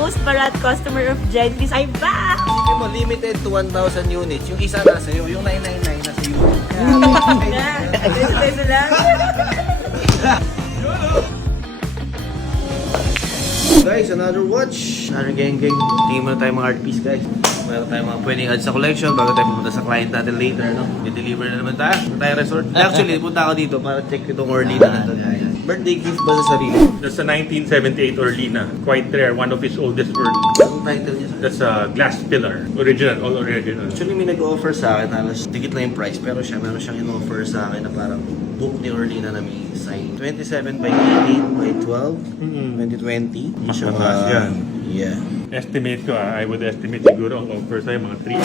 most barat customer of Gentry's ay back! Hindi mo, limited to 1,000 units. Yung isa nasa iyo, yung 999 nasa iyo. Peso lang. Guys, another watch. Another geng-geng. Tingin muna tayo mga art piece, guys. Meron tayong mga pwedeng add sa collection bago tayo pumunta sa client natin later, no? I-deliver na naman tayo. Tayo resort. Actually, punta ako dito para check itong Orlina na to. Birthday gift ba sa sarili? That's a 1978 Orlina. Quite rare. One of his oldest works. Anong title niya? That's a glass pillar. Original. All original. Actually, may nag-offer sa akin. Halos digit lang yung price. Pero siya, meron siyang in-offer sa akin na parang book ni Orlina na may sign. 27 by 18 by 12. 2020. Mas mataas yan. Yeah. Estimate ko, I would estimate siguro ang offer sa'yo mga 3,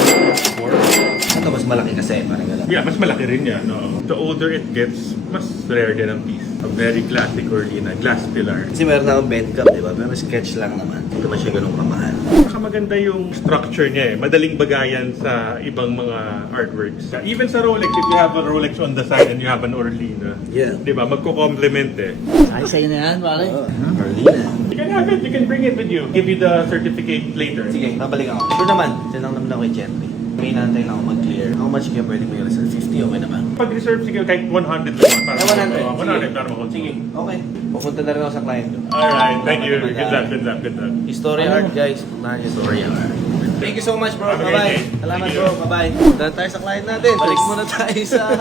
4. Ito, mas malaki kasi. Parang gano'n. Yeah, mas malaki rin yan. No? The older it gets, mas rare din ang piece. A very classic Orlina. Glass pillar. Kasi meron akong bend cup, di ba? Pero sketch lang naman. Hindi naman siya ganun kamahal. Saka maganda yung structure niya eh. Madaling bagayan sa ibang mga artworks. Even sa Rolex, if you have a Rolex on the side and you have an Orlina, Yeah. di ba? Magko-complement eh. Ay, sa'yo na yan, pare. Orlina. You can have it, you can bring it with you. Give you the certificate later. Sige, babalik ako. Sure naman, sinang naman ako kay Gentry. May inaantay na ako mag-clear. How much kaya pwede may reserve? 50, okay naman. Pag-reserve, sige, kahit 100 lang. Para 100. 100 para makon. Sige, okay. Pupunta na rin ako sa client ko. Alright, thank you. Good luck, good luck, good luck. Historia art, guys. Puntahan niyo Historia art. Thank you so much, bro. Have a great Bye-bye. day. Salamat, Thank bro. you. Bye-bye. Punta tayo sa client natin. Balik muna tayo sa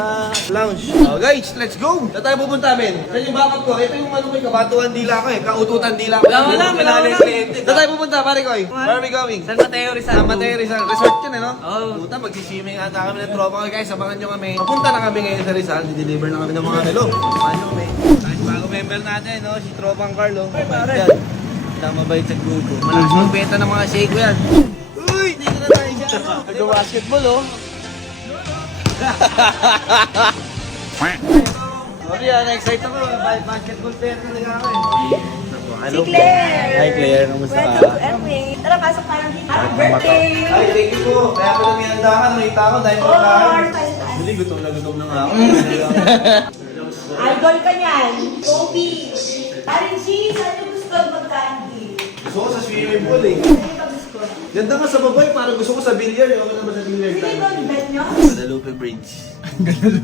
lounge. Oh, guys, let's go. Saan tayo pupunta, men? Saan yung backup ko? Ito yung ano ko, kabatuan dila ko eh. Kaututan dila ko. Wala. Saan tayo pupunta, pare ko eh? Where are we going? San Mateo Rizal. San Mateo Rizal. Resort yun eh, no? Oo. Puta, magsiswimming ata kami ng tropa ko, guys. Samahan nyo kami. Papunta na kami ngayon sa Rizal. Di-deliver na kami ng mga relo. Samahan nyo kami. Kahit bago member natin, no? Si Tropang Carlo. Mabait yan. Mabait sa grupo. Malakas magbenta ng mga shake ko yan. Uy! Dito na tayo siya. Nag-basketball, oh. Sorry na-excite ako. Basketball player talaga ako eh. Si Claire! Hi, Claire. Kamusta Welcome ka? to Emmy. Tara, pasok tayo dito. Happy birthday! Ay, thank you po. Kaya pala may handakan. Nakita ko dahil Oh, pagkain. tayo sa taas. Bili, gutom na nga ako. Idol ka niyan. Kobe. Parin G, saan yung gusto mag-candy? Gusto ko sa swimming pool eh. Saan yung gusto? Ganda nga sa babay. Parang gusto ko sa billiard. Okay naman sa billiard. Sige, doon, bed nyo. Guadalupe Bridge. Actually,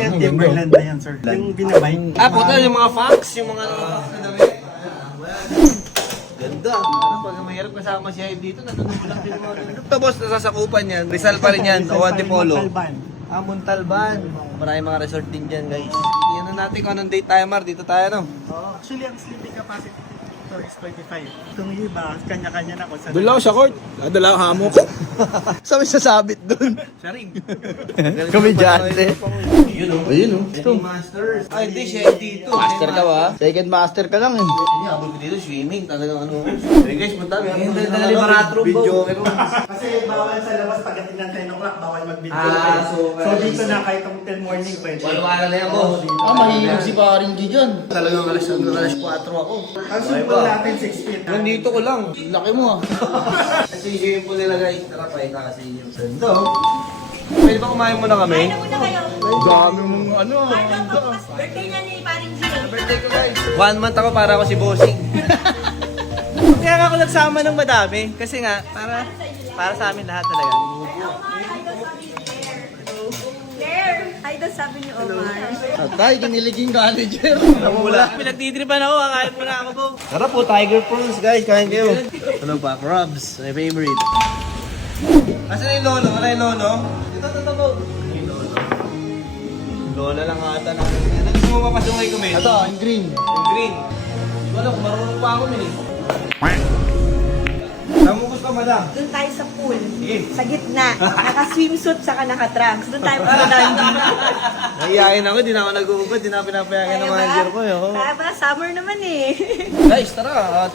yung Timberland na yan, sir. Yung binabay. Ah, puta, yung mga facts, yung mga damit. Ganda. Ano, pag mahirap kasama si Hyde dito, natutunan lang din yung mga ganito. Tapos, nasasakupan yan. Rizal pa rin yan. O, Antipolo. Talban. Ah, Montalban. Maraming mga resort din dyan, guys. Tingnan na natin kung anong date tayo, Mar. Dito tayo, no? Actually, ang sleeping capacity dito is 25. Itong iba, kanya-kanya na kung saan. Doon lang ako sa court. Dala ako hamok. Sabi sasabit doon. Sharing. Komedyante. Ayun, no? Ayun, oh. Ito. Masters. Ay, hindi siya dito. Master ka ba? Second master ka lang, eh. Hindi, habol ko dito, swimming. Talagang ano. Hey guys, punta. Dali baratro video. Kasi bawal sa labas pagdating ng 10 o'clock, bawal mag-video. Ah, so, so dito na kahit ang 10 morning pwede. Wala na yan, boss. Mahilig si paring G dyan. Talagang alas 4 ako. Ang sumpal natin 6 feet. Nandito ko lang. Laki mo, ah. Kasi yung po nila guys. Tara, pakita kasi yung sando. Pwede ba kumain muna kami? Kain na muna kayo. Dami mong ano. Carlo, birthday niya ni Paring G. Birthday ko guys. 1 month ako para ako si Bossing. Kaya nga ako nagsama ng madami kasi nga para sa amin lahat talaga. Claire, hi daw sabi ni Omar. Tay, kiniliging manager. Pinagtitripan ako, kakain muna ako po. Tara po, Tiger Prawns guys. Kain kayo. Ano ba? Crabs. My favorite. Asan na yung lolo? Wala yung lolo? Ito. Yung lolo. Lola lang ata na. Ano gusto mo mapasungay ko, men? Ito, yung green. Yung green. Hindi ko alam kung marunong pa ako, men. Namukos ka, madam. Doon tayo sa pool. Sige. Sa gitna. Naka-swimsuit saka naka-trunks. Doon tayo magdadandi. Nahiyain ako, di na ako nag-uubad, di na ako pinapayagan ng manager ko. Kaya ba? Summer naman eh. Guys, tara at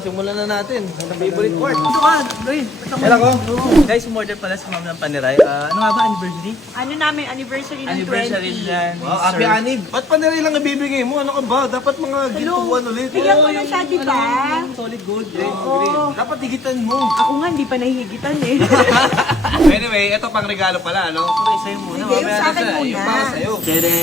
simulan na natin. Ang favorite part. Ito ka, Loy. Kailan ko? Guys, umorder pala si Ma'am ng Paniray. Ano nga ba, anniversary? Ano namin, anniversary ng Anniversary 20. niyan. Wow, happy anib. Ba't panari lang ibibigay mo? Ano ka ba? Dapat mga Hello. gintuan ulit. Bigyan ko na siya, di ba? Solid gold. Oo. Dapat higitan mo. Ako nga, hindi pa nahihigitan eh. Anyway, ito pang regalo pala, no? Pero sa'yo muna. Hindi, yung mamaya sa akin na siya. muna. Yung para sa'yo. Tere!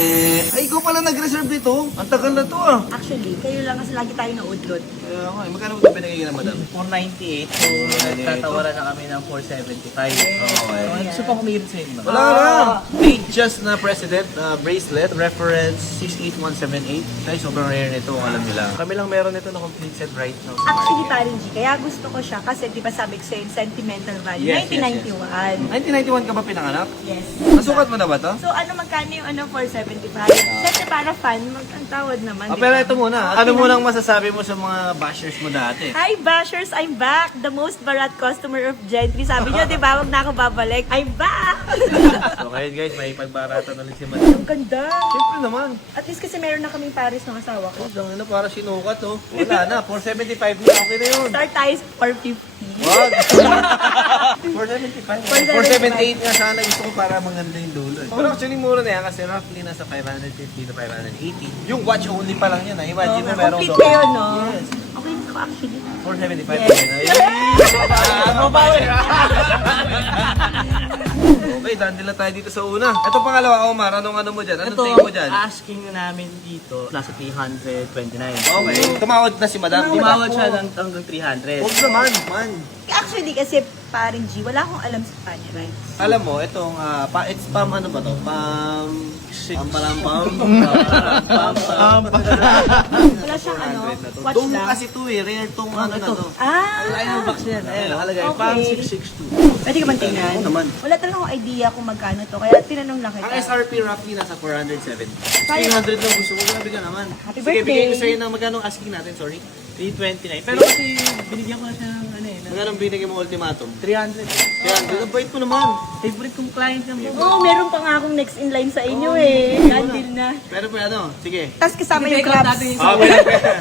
Ay, ikaw pala nag-reserve dito. Ang tagal na to ah. Actually, kayo lang kasi lagi tayo naudlot. Kaya nga, magkano ba ito binigay ng madam? 498. So, nagtatawaran na kami ng 475. Okay. Gusto pa kumirit sa inyo. Wala na. Date just na president bracelet. Reference 68178. Ay, sobrang rare nito. Alam nila. Kami lang meron nito na complete set right now. sa Actually, market. parang G, kaya gusto ko siya kasi di ba sabi ko sa'yo, sentimental value. Yes, 1991. 1991 ka ba pinanganak? Yes. Nasukat mo na ba to? So, ano magkano yung 475? Siyempre, para fan, ang tawad naman. Ah, di pero ba? ito muna. Ano munang masasabi mo sa mga bashers mo dati? Hi, bashers! I'm back! The most barat customer of Gentry. Sabi niyo, di ba? Huwag na ako babalik. I'm back! So ngayon guys, may pagbaratan ulit si madam. Ang ganda! Siyempre naman. At least kasi meron na kaming Paris ng asawa ko. Oh, dang na para sinukat oh. Wala na, 475 na. Okay na yun. Start tayo 450. Wag! 475. 478 nga sana gusto ko para maganda yung dulo. Eh. Pero actually mura na yan kasi roughly nasa 550 to 580. Yung watch only pa lang yan. Imagine mo meron Complete kayo, no? Yes. Okay ko actually. 475 Yes. pa rin. Mabawi! Okay, dandila tayo dito sa una. Ito pangalawa, Omar. Anong ano mo dyan? Anong Ito, take mo dyan? asking namin dito, nasa 329. Okay. Tumawad na si madam. Tumawad siya lang hanggang 300. Huwag naman, man. Actually, kasi parang G, wala akong alam sa kanya, right? Alam mo, itong, it's pam, ano ba to? Pam, pam. Wala siyang ano, watch Doon lang. kasi to eh, rare tong ano na to. Ah! Line ng box yan. Ayun, nakalagay. Okay. Pang 662. Pwede ka bang tingnan? Oo naman. Wala talaga akong idea kung magkano to, kaya tinanong lang kita. Ang SRP roughly nasa 470. Tayo. 300 lang gusto mo, grabe ka naman. Happy Sige, birthday. bigay ko sa'yo ng magkano asking natin, sorry. 329. Pero kasi binigyan ko na siya ng ano eh, ng Magkano binigay mo ultimatum? 300. 300, ang bait mo naman. Favorite kong client naman. Oo, meron pa nga akong next in line sa inyo eh. God deal na. Pero pa ano, sige. Tapos kasama yung Take out crabs. natin yung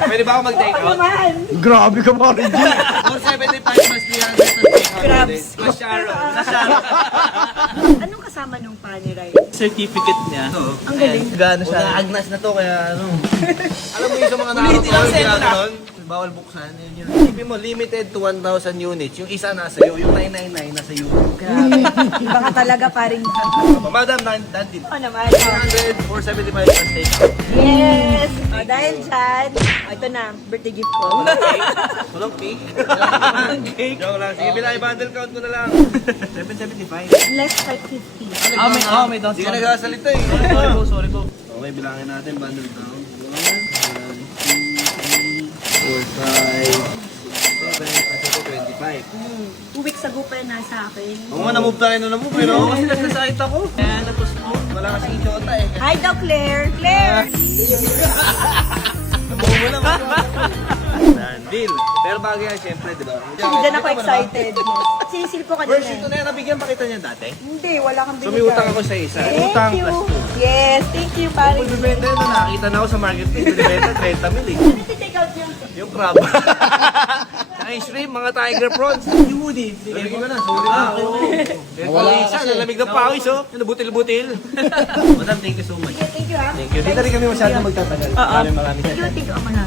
Pwede ba ako mag-take Ano out? naman? Grabe ka pa rin. 475 plus 300 plus take out. Crabs. Plus Sharon. Anong kasama nung pani ride? Certificate niya. Ang galing. Gano siya. Agnas na to, kaya ano. Alam mo yung sa mga nakakatawa yung ginaganon? Bawal buksan. Yun. Isipin mo, limited to 1,000 units. Yung isa nasa iyo, yung 999 nasa iyo. Iba ka talaga paring... Madam, nandito. Oo naman. 300, 475 plus take out. Yes! O, dahil dyan, ito na, birthday gift ko. Walang cake. Walang cake. Joke lang. Sige, bilay, bundle count ko na lang. 775. Let's start 50. May down. Hindi ka nagsasalita eh. Sorry po. Okay, bilangin natin bundle count. 1, 2, 3, 4, 5, 6, 7, 25. 2 weeks ago pa yan nasa akin. Oo nga, na-move tayo na na-move, pero Kasi nagsasakit ako. Kaya napos mo. wala kasing idiota eh. Hi daw, Claire! Claire! Nabuo mo lang. Nandil. Pero bagay yan, syempre, di ba? Diyan ako excited. Sisil ko kanina. Version 2 na yan, nabigyan pa kita niyan dati? Hindi, wala kang binigay. Sumiutang ako sa isa. Utang Thank you. plus 2. Yes, thank you, pare. Kung bibenta yun, nakakita na ako sa marketplace. Bibenta 30 mil eh. Ano take out niya? Yung crab. Saka yung shrimp, mga tiger prawns. Yung woody. Bigay ko na, sorry na. Wala isa, nalamig ng pawis oh. Yung butil-butil. Madam, thank you so much. Thank you, ha? Thank you. Di na rin kami masyadong magtatagal. Maraming Thank you, thank you. Ako na.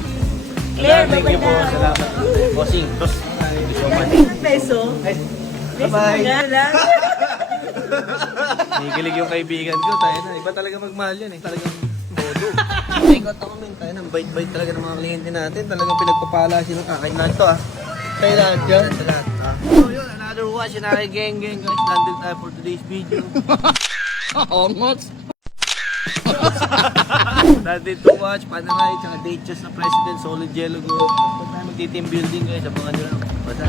Claire, Claire, thank you po. bye-bye na. Salamat. Bossing. Tos. Thank you so much. Peso. Bye-bye. Lang. Nakikilig yung kaibigan ko. Tayo na. Iba talaga magmahal yan eh. Talagang bodo. Take out ako min. Tayo na. Bait-bait talaga ng mga kliyente natin. Talagang pinagpapala sila. Kahit lahat to ah. Tayo lahat dyan. Lahat ah. So yun. Another watch. Another gang guys. Landed tayo for today's video. Almost. Landed to watch. Pananay. Tsaka date just na President. Solid Yellow Gold. Tapos tayo magti-team building guys. Abangan nyo lang. Basta.